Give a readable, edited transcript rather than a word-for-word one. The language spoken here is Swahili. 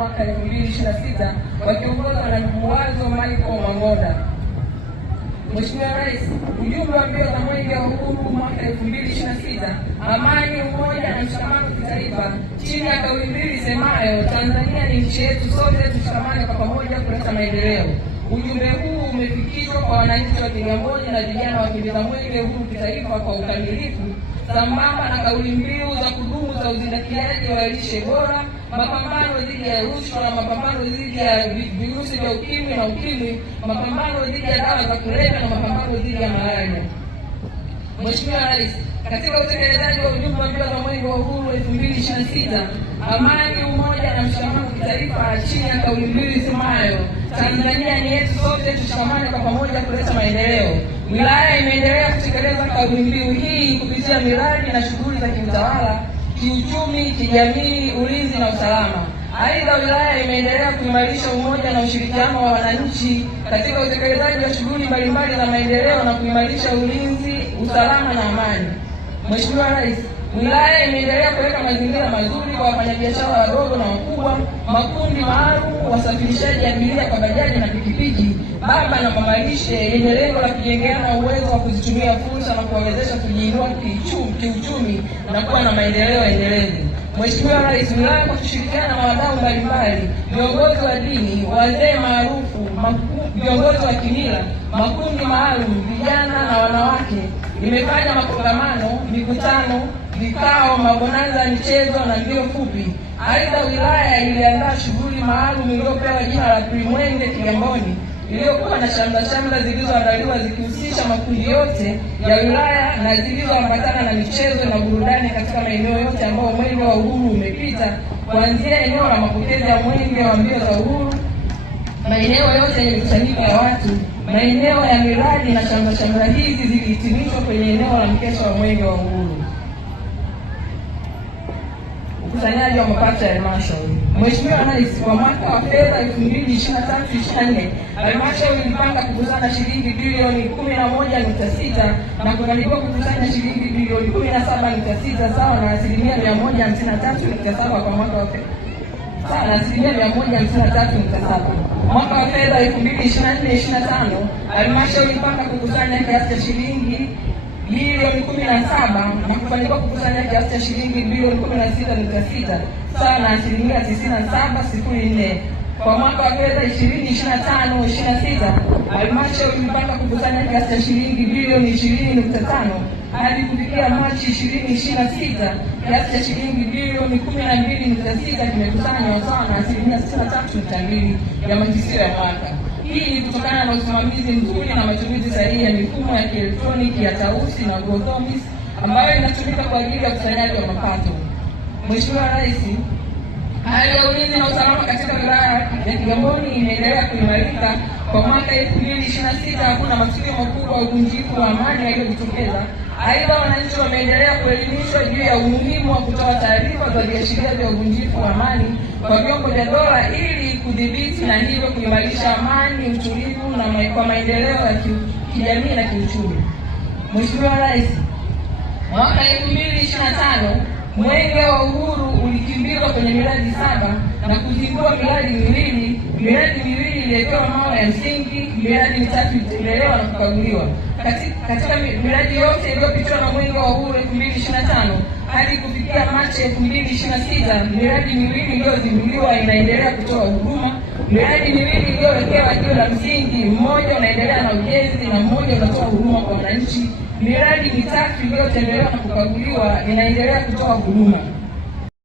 mwaka 2026 wakiongozwa na ndugu Wazo Michael Mang'onda. Mheshimiwa Rais, ujumbe wa mbio za Mwenge wa Uhuru mwaka 2026, amani, umoja na mshikamano kitaifa, chini ya kauli mbiu isemayo Tanzania ni nchi yetu, sote tushikamane kwa pamoja kuleta maendeleo. Ujumbe huu umefikishwa kwa wananchi wa Kigamboni na vijana wakimbiza Mwenge Uhuru kitaifa kwa ukamilifu, sambamba na kauli mbiu za kudumu za uzingatiaji wa lishe bora, mapambano dhidi ya rushwa na mapambano dhidi ya virusi vya ukimwi na ukimwi, mapambano dhidi ya dawa za kulevya na mapambano dhidi ya malaria. Mheshimiwa Rais, katika utekelezaji wa ujumbe wa mbio za Mwenge wa Uhuru 2026, amani, umoja na mshikamano kitaifa, chini ya kauli mbiu isemayo Tanzania ni yetu, sote tushikamane kwa pamoja kuleta maendeleo, wilaya imeendelea kutekeleza kauli mbiu hii kupitia miradi na shughuli za kiutawala, kiuchumi, kijamii, ulinzi na usalama. Aidha, wilaya imeendelea kuimarisha umoja na ushirikiano wa wananchi katika utekelezaji wa shughuli mbalimbali za maendeleo na kuimarisha ulinzi, usalama na amani. Mheshimiwa Rais, wilaya imeendelea kuweka mazingira mazuri kwa wafanyabiashara wadogo na wakubwa, makundi maalum, wasafirishaji abiria kwa bajaji na pikipiki, baba na mama lishe, yenye lengo la kujengeana uwezo wa kuzitumia fursa na kuwawezesha kujiinua kiuchumi na kuwa na maendeleo endelevu. Mheshimiwa Rais, wilaya kwa kushirikiana na wadau mbalimbali, viongozi wa dini, wazee maarufu, viongozi wa kimila, makundi maalum, vijana na wanawake, imefanya makongamano, mikutano, vikao, mabonanza, michezo na mbio fupi. Aidha, wilaya iliandaa shughuli maalum iliyopewa jina la Mwenge Kigamboni, iliyokuwa na shamla zilizoandaliwa zikihusisha makundi yote ya wilaya na zilizoambatana na michezo na burudani katika maeneo yote ambayo Mwenge wa Uhuru umepita, kuanzia eneo la mapokezi ya Mwenge wa mbio za Uhuru, maeneo yote yenye mikusanyiko ya watu, maeneo ya miradi na shamla hizi zilihitimishwa kwenye eneo la mkesha wa Mwenge wa Uhuru. Ukusanyaji wa mapato ya halmashauri. Mheshimiwa Rais, kwa mwaka wa fedha 2023/24, halmashauri ilipanga kukusanya shilingi bilioni 11.6 na kufanikiwa kukusanya shilingi bilioni 17.6 sawa na asilimia 153.7 kwa mwaka wa fedha. Sawa na asilimia 153.7. Mwaka wa fedha 2024/25, halmashauri ilipanga kukusanya kiasi cha shilingi bilioni 17 na kufanikiwa kukusanya kiasi cha shilingi bilioni 16.6 sawa na asilimia 97.04. Kwa mwaka wa fedha 2025/26, halmashauri ilipanga kukusanya kiasi cha shilingi bilioni 20.5 hadi kufikia Machi 2026, kiasi cha shilingi bilioni 12.6 kimekusanywa sawa na asilimia 63.2 ya makisio ya mwaka. Hii ni kutokana na usimamizi mzuri na matumizi sahihi ya mifumo ya kielektroniki ya Tausi na Growth Office ambayo inatumika kwa ajili ya ukusanyaji wa mapato. Mheshimiwa Rais, hali ya ulinzi na usalama katika wilaya ya Kigamboni imeendelea kuimarika. Kwa mwaka 2026 hakuna matukio makubwa ya uvunjifu wa amani yaliyojitokeza. Aidha, wananchi wameendelea kuelimishwa juu ya umuhimu wa kutoa taarifa za viashiria vya uvunjifu wa amani kwa vyombo vya dola ili kudhibiti na hivyo kuimarisha amani, utulivu na kwa maendeleo ya kijamii na kiuchumi. Mheshimiwa Rais, mwaka 2025 Mwenge wa Uhuru ulikimbizwa kwenye miradi 7 na kuzindua miradi miwili. Miradi miwili iliwekewa mawe ya msingi, miradi mitatu ilitembelewa na kukaguliwa. Katika miradi yote iliyopitiwa na Mwenge wa Uhuru 2025 hadi kufikia Machi 2026, miradi miwili iliyozinduliwa inaendelea kutoa huduma. Miradi miwili iliyowekewa jiwe la msingi, mmoja unaendelea na ujenzi na mmoja unatoa huduma kwa wananchi. Miradi mitatu iliyotembelewa na kukaguliwa inaendelea kutoa huduma.